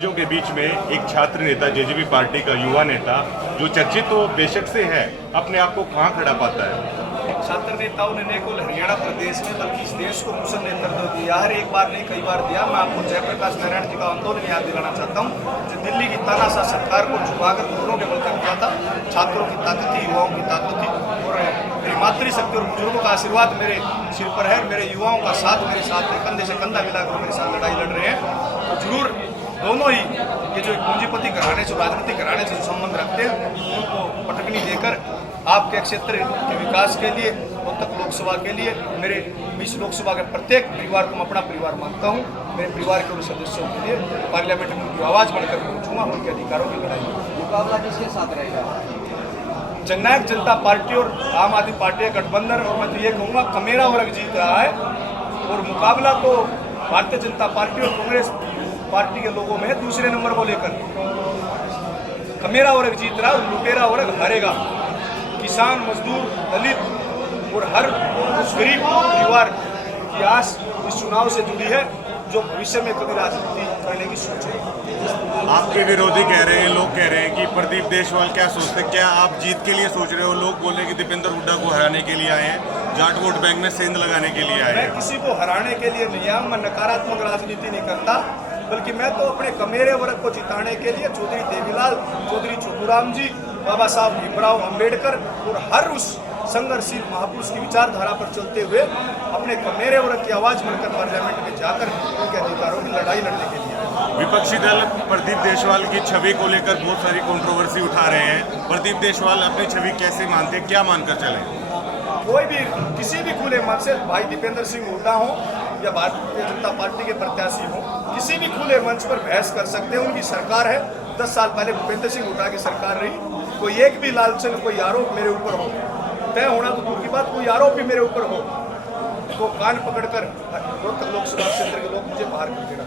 जो के बीच में एक छात्र नेता जेजेपी पार्टी का युवा नेता जो चर्चित तो बेशक से है, अपने आप को कहाँ खड़ा पाता है? छात्र नेताओं ने न केवल हरियाणा प्रदेश में बल्कि इस देश को मुसल नेतृत्व दिया है। एक बार नहीं कई बार दिया। मैं आपको जयप्रकाश नारायण जी का आंदोलन याद दिलाना चाहता हूँ जो दिल्ली की तानाशाह सरकार को झुकाकर घुटनों के बल तक किया था। छात्रों की ताकत थी, युवाओं की ताकत थी और मेरी मातृशक्ति और बुजुर्गों का आशीर्वाद मेरे सिर पर है। मेरे युवाओं का साथ मेरे साथ है, कंधे से कंधा मिलाकर मेरे साथ लड़ाई लड़ रहे हैं। तो जरूर दोनों ही ये जो पूंजीपति घराने से राजनीतिक घराने से संबंध रखते हैं उनको पटकनी देकर आपके क्षेत्र के विकास के लिए रोहतक लोकसभा के लिए मेरे 20 लोकसभा के प्रत्येक परिवार को मैं अपना परिवार मानता हूँ। मेरे परिवार के उन सदस्यों के लिए पार्लियामेंट में उनकी आवाज़ बनकर पहुँचूंगा। उनके अधिकारों की लड़ाई मुकाबला किसके साथ रहेगा? जननायक जनता पार्टी और आम आदमी पार्टी का गठबंधन। और मैं तो ये कहूँगा कमेरा वर्ग जीत रहा है और मुकाबला तो भारतीय जनता पार्टी और कांग्रेस पार्टी के लोगों में दूसरे नंबर को लेकर कमेरा वर्ग जीत रहा है, लुटेरा वर्ग हारेगा। किसान, मजदूर, दलित और हर उस गरीब परिवार की आस इस चुनाव से जुड़ी है जो भविष्य में कभी राजनीति करने की सोच है। आपके विरोधी कह रहे हैं, लोग कह रहे हैं कि प्रदीप देशवाल क्या सोचते हैं? क्या आप जीत के लिए सोच रहे हो? लोग बोल रहे हैं कि दीपेंद्र हुड्डा को हराने के लिए आए हैं, जाट वोट बैंक में सेंध लगाने के लिए आए मैं हैं। किसी को हराने के लिए नहीं आया, मैं नकारात्मक राजनीति नहीं करता, बल्कि मैं तो अपने कमेरे वर्ग को जिताने के लिए चौधरी देवीलाल, चौधरी छोटूराम जी, बाबा साहब भीमराव अंबेडकर और हर उस संघर्षशील महापुरुष की विचारधारा पर चलते हुए अपने कमेरे वर्ग की आवाज़ बनकर पार्लियामेंट में जाकर उनके अधिकारों की लड़ाई लड़ने के लिए। विपक्षी दल प्रदीप देशवाल की छवि को लेकर बहुत सारी कंट्रोवर्सी उठा रहे हैं। प्रदीप देशवाल अपनी छवि कैसे मानते हैं, क्या मानकर चले? कोई भी किसी भी खुले मन से, भाई दीपेंद्र सिंह हुड्डा हो या भारतीय जनता पार्टी के प्रत्याशी हो, किसी भी खुले मंच पर बहस कर सकते हैं। उनकी सरकार है, 10 साल पहले भूपेंद्र सिंह हुड्डा की सरकार रही। कोई एक भी लालचन, कोई आरोप मेरे ऊपर हो, तय होना तो दूर की बात, कोई आरोप भी मेरे ऊपर हो तो कान पकड़कर रोहतक लोकसभा क्षेत्र के लोग मुझे बाहर कर देना।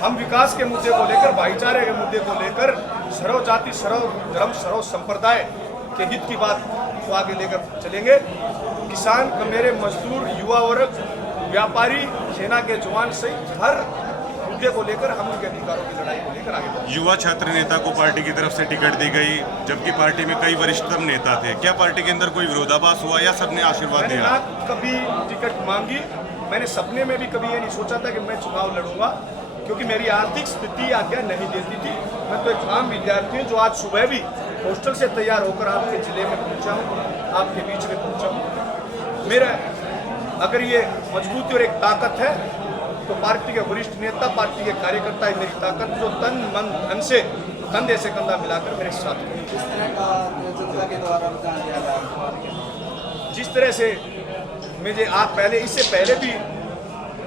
हम विकास के मुद्दे को लेकर, भाईचारे के मुद्दे को लेकर, सर्व जाति, सर्व धर्म, सर्व संप्रदाय के हित की बात को आगे लेकर चलेंगे। किसान, कमेरे, मजदूर, युवा वर्ग, व्यापारी, सेना के जवान सहित हर मुद्दे को लेकर हम उनके अधिकारों की लड़ाई को लेकर आगे बढ़ेंगे। युवा छात्र नेता को पार्टी की तरफ से टिकट दी गई, जबकि पार्टी में कई वरिष्ठतम नेता थे। क्या पार्टी के अंदर कोई विरोधाभास हुआ या सबने आशीर्वाद मैंने दिया? ना कभी टिकट मांगी, मैंने सपने में भी कभी ये नहीं सोचा था कि मैं चुनाव लड़ूंगा, क्योंकि मेरी आर्थिक स्थिति आज्ञा नहीं देती थी। मैं तो एक आम विद्यार्थी हूँ जो आज सुबह भी हॉस्टल से तैयार होकर आपके जिले में पहुँचा हूँ, आपके बीच में पहुँचा हूँ। मेरा अगर ये मजबूती और एक ताकत है तो पार्टी के वरिष्ठ नेता, पार्टी के कार्यकर्ता है मेरी ताकत, जो तन मन धन से कंधे से कंधा मिलाकर मेरे साथ हैं। किस तरह का जनता के द्वारा रुझान दिया था? जिस तरह से मुझे आप पहले, इससे पहले भी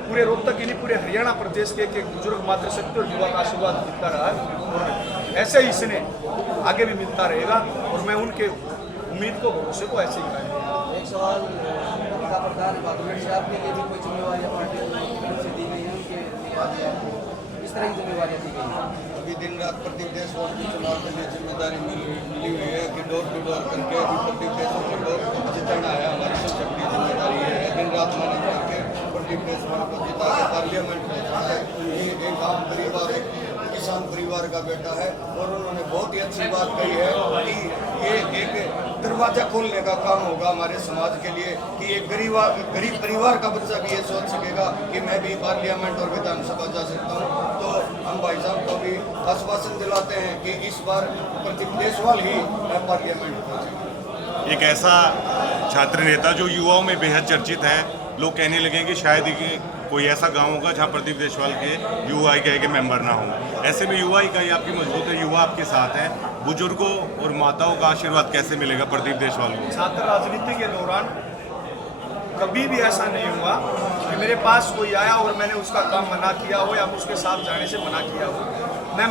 पूरे रोहतक की नहीं, पूरे हरियाणा प्रदेश के एक बुजुर्ग मातृशक्ति और युवा का आशीर्वाद मिलता रहा है और ऐसे ही इसने आगे भी मिलता रहेगा और मैं उनके उम्मीद को, भरोसे को ऐसे ही करेंगे। एक सवाल का प्रधान बाबूगढ़ साहब के लिए भी कोई जिम्मेवारियाँ पार्टी से दी गई हैं? उनके लिए आपको किस तरह की जिम्मेवारियाँ दी गई हैं? अभी दिन रात प्रदीप देशवाल की चुनाव के लिए जिम्मेदारी मिली हुई है कि डोर टू डोर करके अभी प्रदीप देशवाल को जिताना है। हमारी सबसे बड़ी जिम्मेदारी है दिन रात मेहनत करके प्रदीप देशवाल को जिता के पार्लियामेंट में जाना है। ये एक आम परिवार, एक किसान परिवार का बेटा है और उन्होंने बहुत ही अच्छी बात कही है कि ये एक दरवाजा खोलने का काम होगा हमारे समाज के लिए कि एक गरीब परिवार का बच्चा भी ये सोच सकेगा कि मैं भी पार्लियामेंट और विधानसभा जा सकता हूँ। तो हम भाई साहब को भी आश्वासन दिलाते हैं कि इस बार प्रदीप देशवाल ही पार्लियामेंट पहुंचे। एक ऐसा छात्र नेता जो युवाओं में बेहद चर्चित है, लोग कहने लगे कि शायद ही कोई ऐसा गांव होगा जहां प्रदीप देशवाल के युवा इकाई के मेंबर ना हो। ऐसे में युवा इकाई आपकी मजबूत है, युवा आपके साथ है। बुजुर्गों और माताओं का आशीर्वाद कैसे मिलेगा प्रदीप देशवाल को? छात्र राजनीति के दौरान कभी भी ऐसा नहीं हुआ कि मेरे पास कोई आया और मैंने उसका काम मना किया हो या उसके साथ जाने से मना किया हो।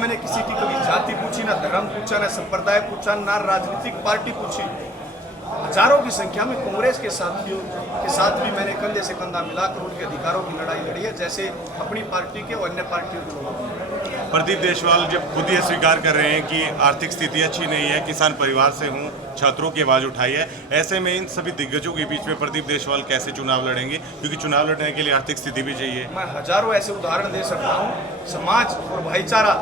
मैंने किसी की कभी जाति पूछी, ना धर्म पूछा, ना संप्रदाय पूछा, ना राजनीतिक पार्टी पूछी। हजारों की संख्या में कांग्रेस के साथियों के साथ भी मैंने कंधे से कंधा मिलाकर उनके अधिकारों की लड़ाई लड़ी है, जैसे अपनी पार्टी के और अन्य पार्टियों के लोगों की। प्रदीप देशवाल जब खुद ये स्वीकार कर रहे हैं कि आर्थिक स्थिति अच्छी नहीं है, किसान परिवार से हूँ, छात्रों की आवाज़ उठाई है, ऐसे में इन सभी दिग्गजों के बीच में प्रदीप देशवाल कैसे चुनाव लड़ेंगे? क्योंकि चुनाव लड़ने के लिए आर्थिक स्थिति भी चाहिए। मैं हजारों ऐसे उदाहरण दे सकता हूँ। समाज और भाईचारा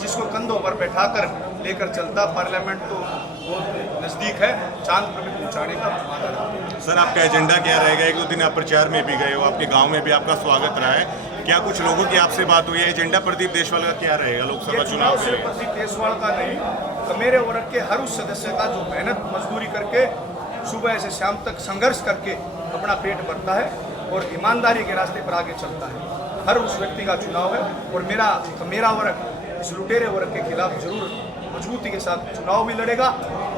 जिसको कंधों पर बैठाकर लेकर चलता, पार्लियामेंट तो बहुत नज़दीक है, चांद पर भी पहुँचाने का वादा रखते हैं। सर, आपका एजेंडा क्या रहेगा? एक दो दिन आप प्रचार में भी गए हो, आपके गांव में भी आपका स्वागत रहा है, क्या कुछ लोगों की आपसे बात हुई है? एजेंडा प्रदीप देशवाल का क्या रहेगा लोकसभा चुनाव के सिर्फ लिए? प्रदीप देशवाल का नहीं, तो मेरे वर्ग के हर उस सदस्य का जो मेहनत मजदूरी करके सुबह से शाम तक संघर्ष करके अपना पेट भरता है और ईमानदारी के रास्ते पर आगे चलता है, हर उस व्यक्ति का चुनाव है। और मेरा वर्ग इस लुटेरे वर्ग के खिलाफ जरूर मजबूती के साथ चुनाव भी लड़ेगा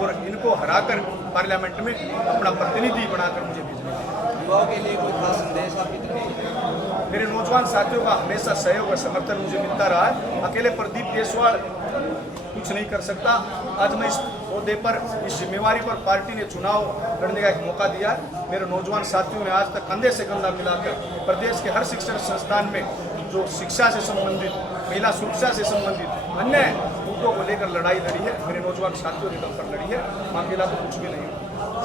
और इनको हराकर पार्लियामेंट में अपना प्रतिनिधि बनाकर मुझे भेजेगा। युवाओं के लिए कोई खास संदेश आपकी तरफ? मेरे नौजवान साथियों का हमेशा सहयोग और समर्थन मुझे मिलता रहा है। अकेले प्रदीप देशवाल कुछ नहीं कर सकता। आज मैं इस ओहदे पर, इस जिम्मेवारी पर पार्टी ने चुनाव लड़ने का एक मौका दिया है। मेरे नौजवान साथियों ने आज तक कंधे से कंधा मिलाकर प्रदेश के हर शिक्षण संस्थान में जो शिक्षा से संबंधित, महिला सुरक्षा से संबंधित अन्य मुद्दों को लेकर लड़ाई लड़ी है। मेरे नौजवान साथियों ने दम पर लड़ी है। अकेला तो कुछ भी नहीं,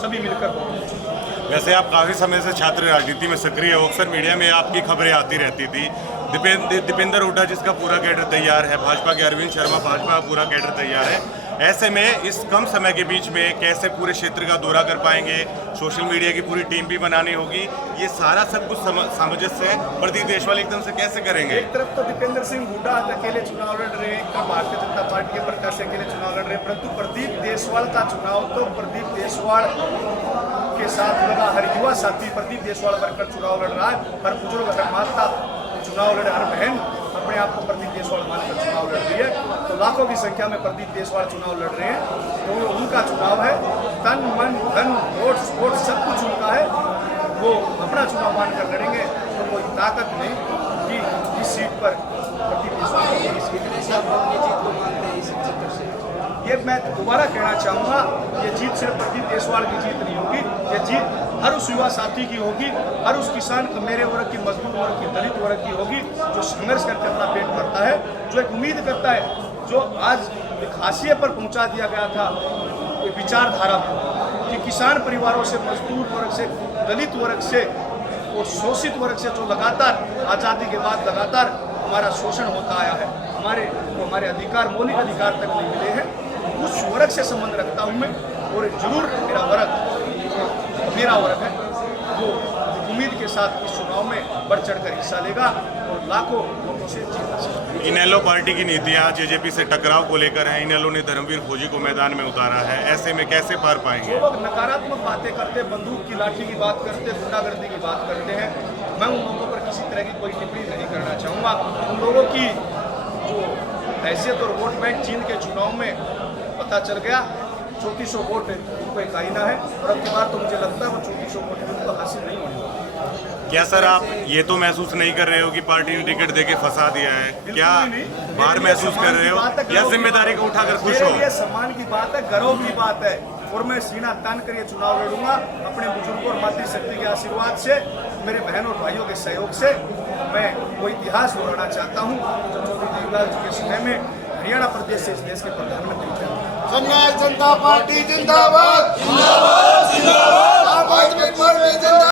सभी मिलकर। वैसे आप काफ़ी समय से छात्र राजनीति में सक्रिय हो, अक्सर मीडिया में आपकी खबरें आती रहती थी। दीपेंद्र हुड्डा जिसका पूरा कैडर तैयार है, भाजपा के अरविंद शर्मा, भाजपा का पूरा कैडर तैयार है, ऐसे में इस कम समय के बीच में कैसे पूरे क्षेत्र का दौरा कर पाएंगे? सोशल मीडिया की पूरी टीम भी बनानी होगी, ये सारा सब कुछ सामंजस्य है, प्रदीप देशवाल एकदम से कैसे करेंगे? एक तरफ तो दीपेंद्र सिंह हुड्डा अकेले चुनाव लड़ रहे हैं, एक तरफ भारतीय जनता पार्टी के प्रत्याशी अकेले चुनाव लड़ रहे हैं, परंतु प्रदीप देशवाल का चुनाव तो प्रदीप देशवाल के साथ लगा हर युवा साथी प्रदीप देशवाल बनकर चुनाव लड़ रहा है। हर बुजुर्ग, हर माता चुनाव लड़े, हर बहन अपने आप को प्रदीप देशवाल मानकर चुनाव लड़ रही है। तो लाखों की संख्या में प्रदीप देशवाल चुनाव लड़ रहे हैं, तो उनका चुनाव है। तन मन धन वोट सब कुछ उनका है, वो अपना चुनाव मानकर लड़ेंगे। तो कोई ताकत नहीं कि इस सीट पर प्रदीप देशवाल को कितने से आप अपनी जीत को मानते हैं इस क्षेत्र से? ये मैं दोबारा कहना चाहूँगा, ये जीत सिर्फ प्रदीप देशवाल की जीत नहीं होगी, ये जीत हर उस युवा साथी की होगी, हर उस किसान को, मेरे वर्ग की, मजदूर वर्ग की, दलित वर्ग की होगी, जो संघर्ष करके अपना पेट भरता है, जो एक उम्मीद करता है, जो आज एक हाशिए पर पहुंचा दिया गया था विचारधारा को, कि किसान परिवारों से, मजदूर वर्ग से, दलित वर्ग से और शोषित वर्ग से जो लगातार आज़ादी के बाद लगातार हमारा शोषण होता आया है, हमारे अधिकार, मौलिक अधिकार तक नहीं मिले हैं, उस वर्ग से संबंध रखता हूँ मैं। और जरूर मेरा वर्ग है वो उम्मीद के साथ इस चुनाव में बढ़ चढ़कर हिस्सा लेगा और लाखों लोगों से जीत हासिल। इनेलो पार्टी की नीतियां जेजेपी से टकराव को लेकर हैं, इनेलो ने धर्मवीर फौजी को मैदान में उतारा है, ऐसे में कैसे पार पाएंगे? जो लोग नकारात्मक बातें करते, बंदूक की लाठी की बात करते, गुंडागर्दी की बात करते हैं, मैं उन लोगों पर किसी तरह की कोई टिप्पणी नहीं करना चाहूँगा। उन लोगों की जो हैसियत और वोट बैंक चीन के चुनाव में पता चल गया। 3400 वोट उनको एक आईना है और अब की बार तो मुझे लगता है वो 3400 वोट उनको हासिल नहीं होने। क्या सर आप ये तो महसूस नहीं कर रहे हो कि पार्टी ने टिकट देके फंसा दिया है? क्या बाहर महसूस कर रहे हो या जिम्मेदारी को उठाकर खुश हो? ये सम्मान की बात है, गर्व की बात है और मैं सीना तान कर ये चुनाव लड़ूंगा अपने बुजुर्गों और मातृशक्ति के आशीर्वाद से, मेरे बहन और भाइयों के सहयोग से। मैं वो इतिहास दोहराना चाहता हूँ जो चौधरी देवलाल जी के समय में हरियाणा प्रदेश से इस देश के प्रधानमंत्री थे। समाज जनता पार्टी जिंदाबाद, जिंदाबाद, जिंदाबाद।